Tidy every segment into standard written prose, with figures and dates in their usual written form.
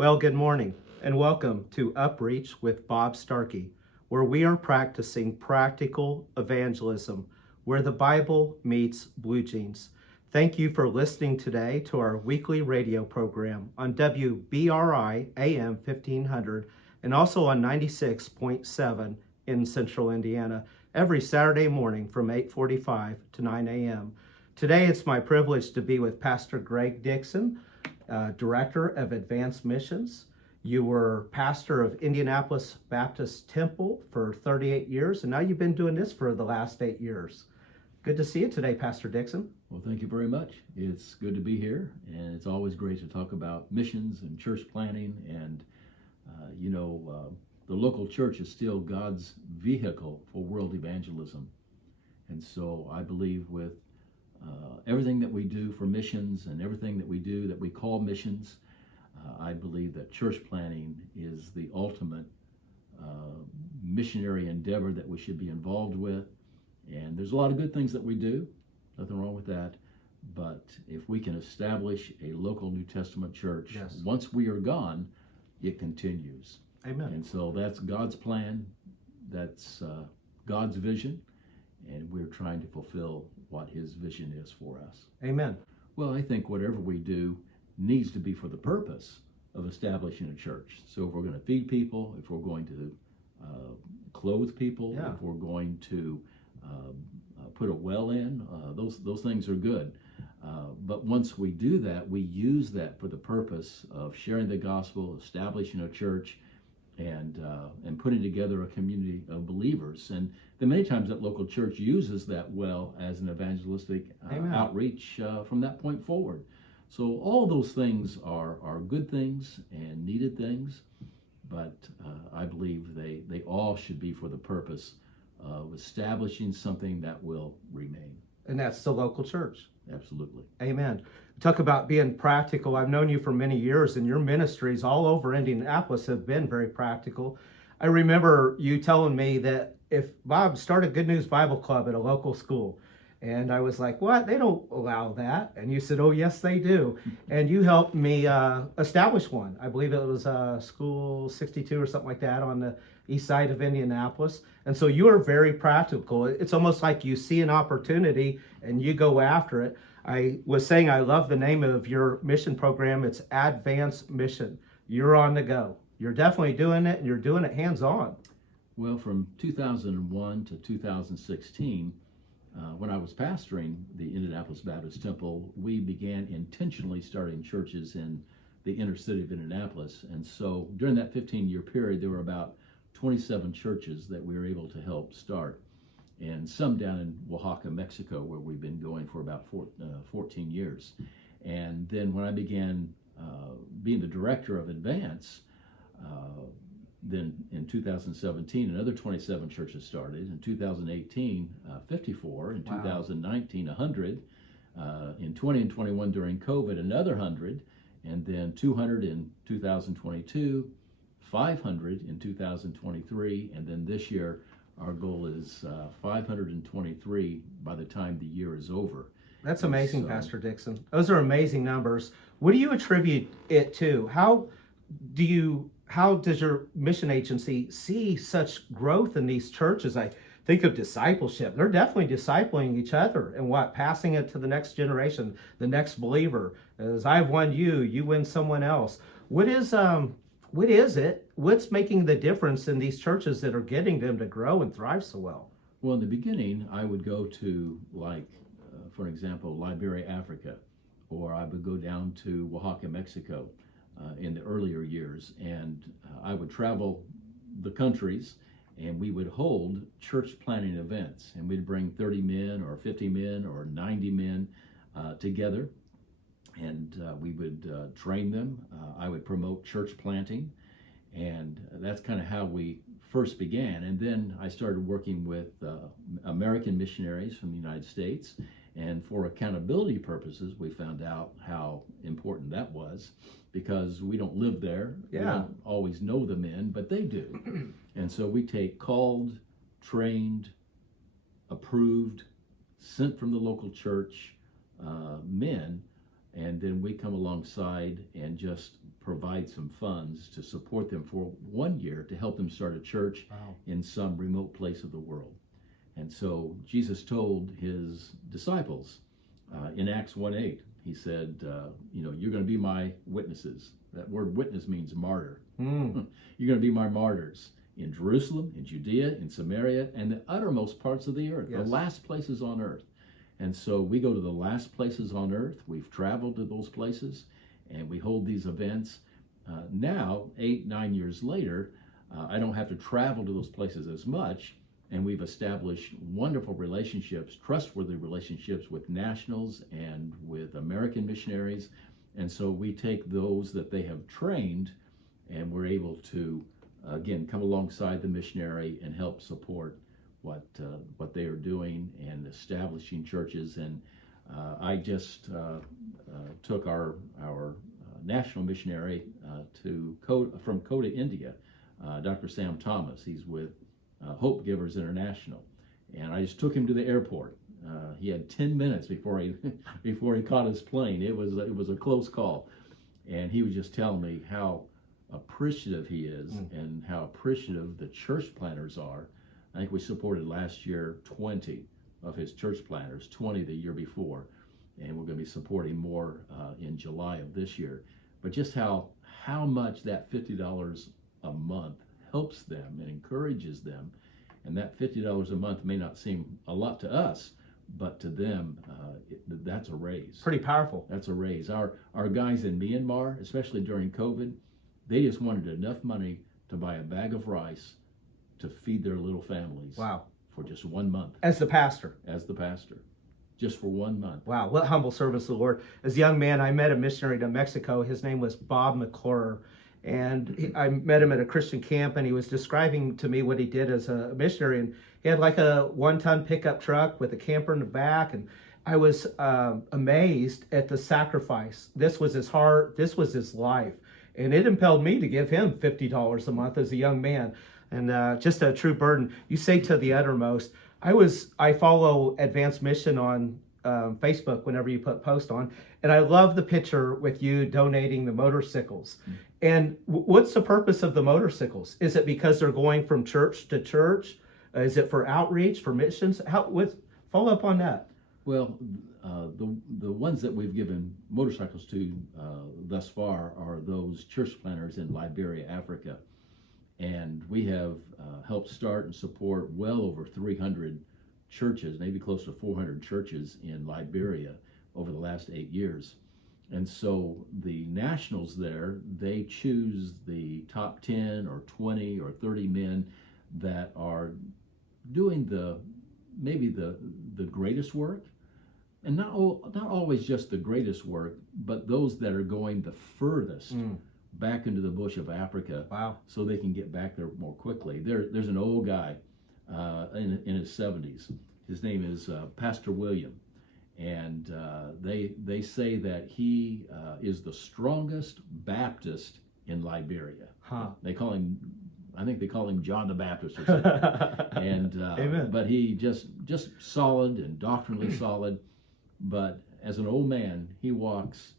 Well, good morning and welcome to Upreach with Bob Starkey, where we are practicing practical evangelism, where the Bible meets blue jeans. Thank you for listening today to our weekly radio program on WBRI AM 1500 and also on 96.7 in Central Indiana every Saturday morning from 8:45 to 9 a.m. Today it's my privilege to be with Pastor Greg Dixon, Director of Advanced Missions. You were pastor of Indianapolis Baptist Temple for 38 years, and now you've been doing this for the last 8 years. Good to see you today, Pastor Dixon. Well, thank you very much. It's good to be here, and it's always great to talk about missions and church planting. And, the local church is still God's vehicle for world evangelism. And so I believe with everything that we do for missions and everything that we do that we call missions, I believe that church planting is the ultimate missionary endeavor that we should be involved with. And there's a lot of good things that we do, nothing wrong with that. But if we can establish a local New Testament church, Yes. Once we are gone, it continues. Amen. And so that's God's plan, that's God's vision, and we're trying to fulfill what his vision is for us. Amen. Well, I think whatever we do needs to be for the purpose of establishing a church. So if we're going to feed people, if we're going to clothe people, Yeah. if we're going to put a well in, those things are good. But once we do that, we use that for the purpose of sharing the gospel, establishing a church, and putting together a community of believers. And then many times that local church uses that well as an evangelistic outreach from that point forward. So all those things are good things and needed things, but I believe they all should be for the purpose of establishing something that will remain. And that's the local church. Absolutely. Amen. Talk about being practical. I've known you for many years, and your ministries all over Indianapolis have been very practical. I remember you telling me that if Bob started Good News Bible Club at a local school, and I was like, what? They don't allow that. And you said, oh, yes, they do. And you helped me establish one. I believe it was School 62 or something like that on the east side of Indianapolis. And so you are very practical. It's almost like you see an opportunity and you go after it. I was saying I love the name of your mission program. It's Advanced Mission. You're on the go. You're definitely doing it, and you're doing it hands-on. Well, from 2001 to 2016, when I was pastoring the Indianapolis Baptist Temple, we began intentionally starting churches in the inner city of Indianapolis. And so during that 15-year period, there were about 27 churches that we were able to help start, and some down in Oaxaca, Mexico, where we've been going for about 14 years. And then when I began being the director of Advance, then in 2017, another 27 churches started. In 2018, 54. In 2019, 100. In 20 and 21 during COVID, another 100. And then 200 in 2022, 500 in 2023. And then this year, our goal is 523 by the time the year is over. That's amazing, Pastor Dixon. Those are amazing numbers. What do you attribute it to? How does your mission agency see such growth in these churches? I think of discipleship. They're definitely discipling each other and passing it to the next generation, the next believer. As I've won you, you win someone else. What is it? What's making the difference in these churches that are getting them to grow and thrive so well? Well, in the beginning, I would go to, for example, Liberia, Africa, or I would go down to Oaxaca, Mexico in the earlier years, and I would travel the countries, and we would hold church planting events, and we'd bring 30 men or 50 men or 90 men together, and we would train them. I would promote church planting, and that's kind of how we first began. And then I started working with American missionaries from the United States, and for accountability purposes, we found out how important that was, because we don't live there. We don't always know the men, but they do. And so we take called, trained, approved, sent from the local church men, and then we come alongside and just provide some funds to support them for 1 year to help them start a church Wow. in some remote place of the world. And so Jesus told his disciples in Acts 1:8, he said, you're going to be my witnesses. That word witness means martyr. Mm. You're going to be my martyrs in Jerusalem, in Judea, in Samaria, and the uttermost parts of the earth, Yes. the last places on earth. And so we go to the last places on earth. We've traveled to those places, and we hold these events. Now, 8-9 years later, I don't have to travel to those places as much, and we've established wonderful relationships, trustworthy relationships with nationals and with American missionaries. And so we take those that they have trained, and we're able to, again, come alongside the missionary and help support what they are doing and establishing churches. And I just took our national missionary from Kota, India, Dr. Sam Thomas. He's with Hope Givers International, and I just took him to the airport. He had 10 minutes before he caught his plane. It was a close call, and he was just telling me how appreciative he is and how appreciative the church planners are. I think we supported last year 20 of his church planners, 20 the year before, and we're going to be supporting more in July of this year. But just how much that $50 a month helps them and encourages them. And that $50 a month may not seem a lot to us, but to them, that's a raise. Pretty powerful. That's a raise. Our guys in Myanmar, especially during COVID, they just wanted enough money to buy a bag of rice to feed their little families. Wow. For just 1 month. As the pastor. Just for 1 month. Wow, what humble service to the Lord. As a young man, I met a missionary to Mexico. His name was Bob McClure. And I met him at a Christian camp, and he was describing to me what he did as a missionary. And he had like a 1-ton pickup truck with a camper in the back. And I was amazed at the sacrifice. This was his heart. This was his life. And it impelled me to give him $50 a month as a young man. And just a true burden. You say to the uttermost. I follow Advanced Mission on Facebook whenever you put post on, and I love the picture with you donating the motorcycles. And what's the purpose of the motorcycles? Is it because they're going from church to church? Is it for outreach, for missions? Follow up on that. Well, the ones that we've given motorcycles to thus far are those church planners in Liberia, Africa. And we have helped start and support well over 300 churches, maybe close to 400 churches in Liberia over the last 8 years. And so the nationals there, they choose the top 10 or 20 or 30 men that are doing maybe the greatest work. And not always just the greatest work, but those that are going the furthest back into the bush of Africa. Wow. So they can get back there more quickly. There's an old guy in his 70s. His name is Pastor William. And they say that he is the strongest Baptist in Liberia. Huh. I think they call him John the Baptist or something. And Amen. But he just solid and doctrinally solid. But as an old man, he walks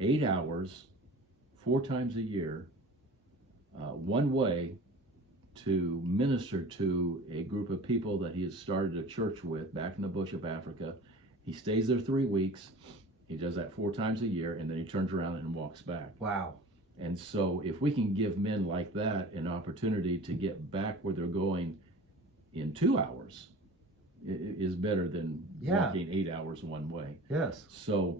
8 hours 4 times a year, one way, to minister to a group of people that he has started a church with back in the bush of Africa. He stays there 3 weeks. He does that 4 times a year, and then he turns around and walks back. Wow. And so if we can give men like that an opportunity to get back where they're going in 2 hours, it is better than walking 8 hours one way. Yes. So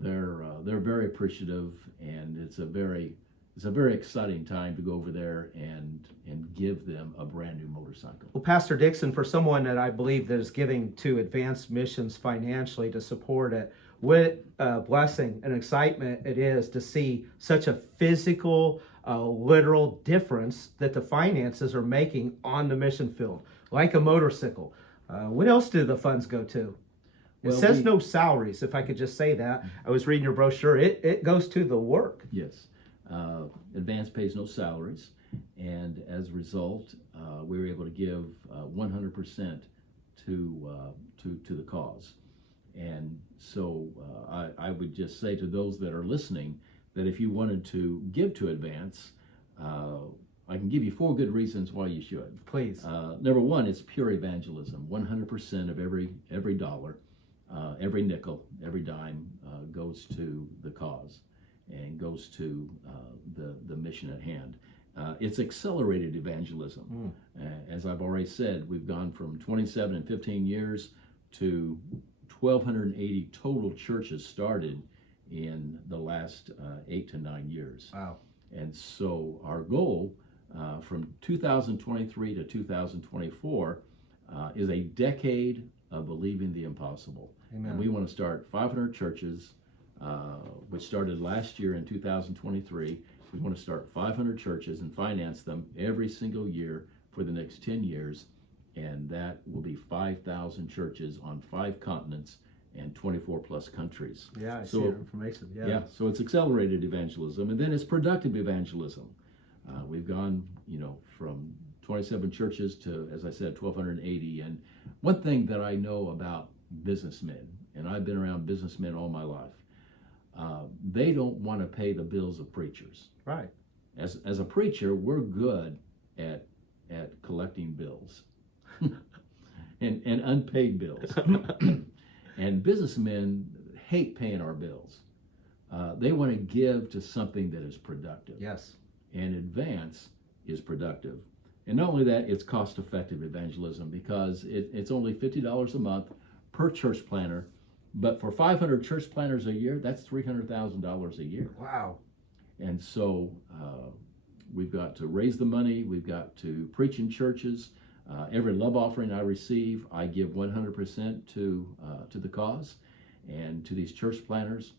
they're very appreciative, and it's a very exciting time to go over there and give them a brand new motorcycle. Well, Pastor Dixon, for someone that I believe that is giving to Advanced Missions financially to support it, what a blessing and excitement it is to see such a physical, literal difference that the finances are making on the mission field, like a motorcycle. What else do the funds go to? It says no salaries, if I could just say that. I was reading your brochure. It goes to the work. Yes. Advance pays no salaries, and as a result, we were able to give 100% to the cause. And so I would just say to those that are listening that if you wanted to give to Advance, I can give you 4 good reasons why you should. Please. Number one, it's pure evangelism. 100% of every dollar, every nickel, every dime goes to the cause and goes to the mission at hand. It's accelerated evangelism. As I've already said, we've gone from 27 and 15 years to 1,280 total churches started in the last 8 to 9 years. Wow. And so our goal from 2023 to 2024 is a decade of believing the impossible. Amen. And we want to start 500 churches, which started last year in 2023. We want to start 500 churches and finance them every single year for the next 10 years. And that will be 5,000 churches on 5 continents and 24 plus countries. Yeah, I see your information. Yeah, so it's accelerated evangelism, and then it's productive evangelism. We've gone, from 27 churches to, as I said, 1,280. And one thing that I know about businessmen, and I've been around businessmen all my life, they don't want to pay the bills of preachers. Right. As a preacher, we're good at collecting bills and unpaid bills. And businessmen hate paying our bills. They want to give to something that is productive. Yes. And Advance is productive. And not only that, it's cost-effective evangelism because it's only $50 a month per church planner. But for 500 church planners a year, that's $300,000 a year. Wow. And so we've got to raise the money. We've got to preach in churches. Every love offering I receive, I give 100% to the cause and to these church planners.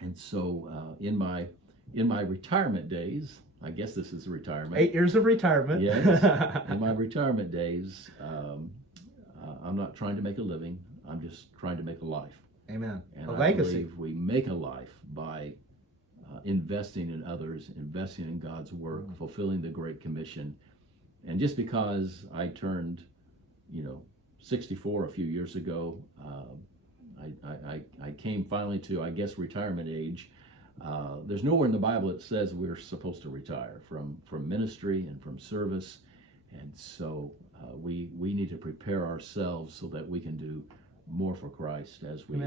And so in my retirement days, I guess this is retirement. 8 years of retirement. Yes. In my retirement days, I'm not trying to make a living. I'm just trying to make a life. Amen. And A I legacy. believe we make a life by investing in others, investing in God's work, fulfilling the Great Commission. And just because I turned, 64 a few years ago, I came finally to, I guess, retirement age. There's nowhere in the Bible that says we're supposed to retire from ministry and from service. And so we need to prepare ourselves so that we can do more for Christ as we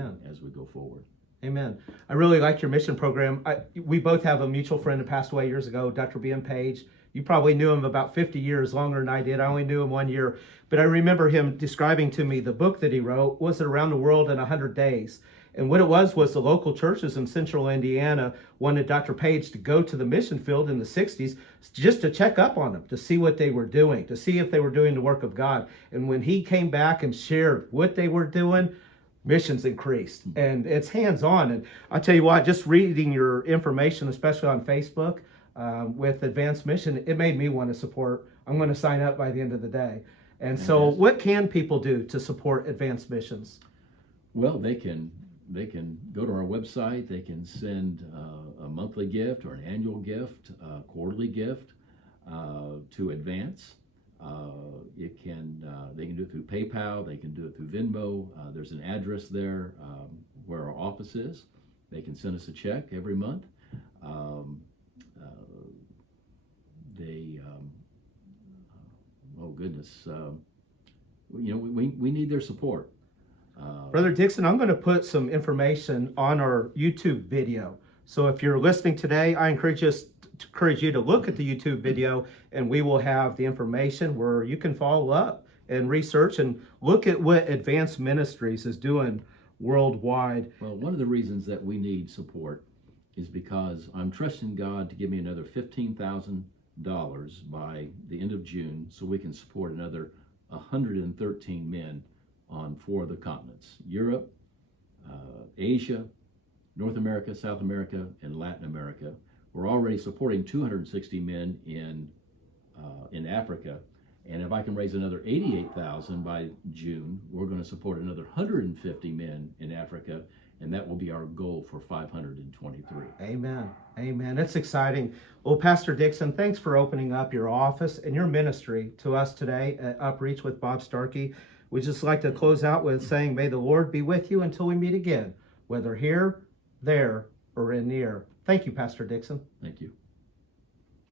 go forward. Amen. I really like your mission program. We both have a mutual friend who passed away years ago, Dr. B.M. Page. You probably knew him about 50 years longer than I did. I only knew him 1 year. But I remember him describing to me the book that he wrote was Around the World in 100 Days. And what it was the local churches in central Indiana wanted Dr. Page to go to the mission field in the 60s just to check up on them, to see what they were doing, to see if they were doing the work of God. And when he came back and shared what they were doing, missions increased. And it's hands-on. And I'll tell you what, just reading your information, especially on Facebook with Advanced Mission, it made me want to support. I'm going to sign up by the end of the day. And so what can people do to support Advanced Missions? Well, they can go to our website. They can send a monthly gift or an annual gift, a quarterly gift to Advance. They can do it through PayPal. They can do it through Venmo. There's an address there where our office is. They can send us a check every month. Oh goodness, we need their support. Brother Dixon, I'm going to put some information on our YouTube video. So if you're listening today, I encourage you to look at the YouTube video, and we will have the information where you can follow up and research and look at what Advanced Ministries is doing worldwide. Well, one of the reasons that we need support is because I'm trusting God to give me another $15,000 by the end of June so we can support another 113 men on 4 of the continents: Europe, Asia, North America, South America, and Latin America. We're already supporting 260 men in Africa, and if I can raise another 88,000 by June, we're going to support another 150 men in Africa, and that will be our goal for 523. Amen. Amen. It's exciting. Well, Pastor Dixon, thanks for opening up your office and your ministry to us today at Upreach with Bob Starkey. We'd just like to close out with saying, may the Lord be with you until we meet again, whether here, there, or in near. Thank you, Pastor Dixon. Thank you.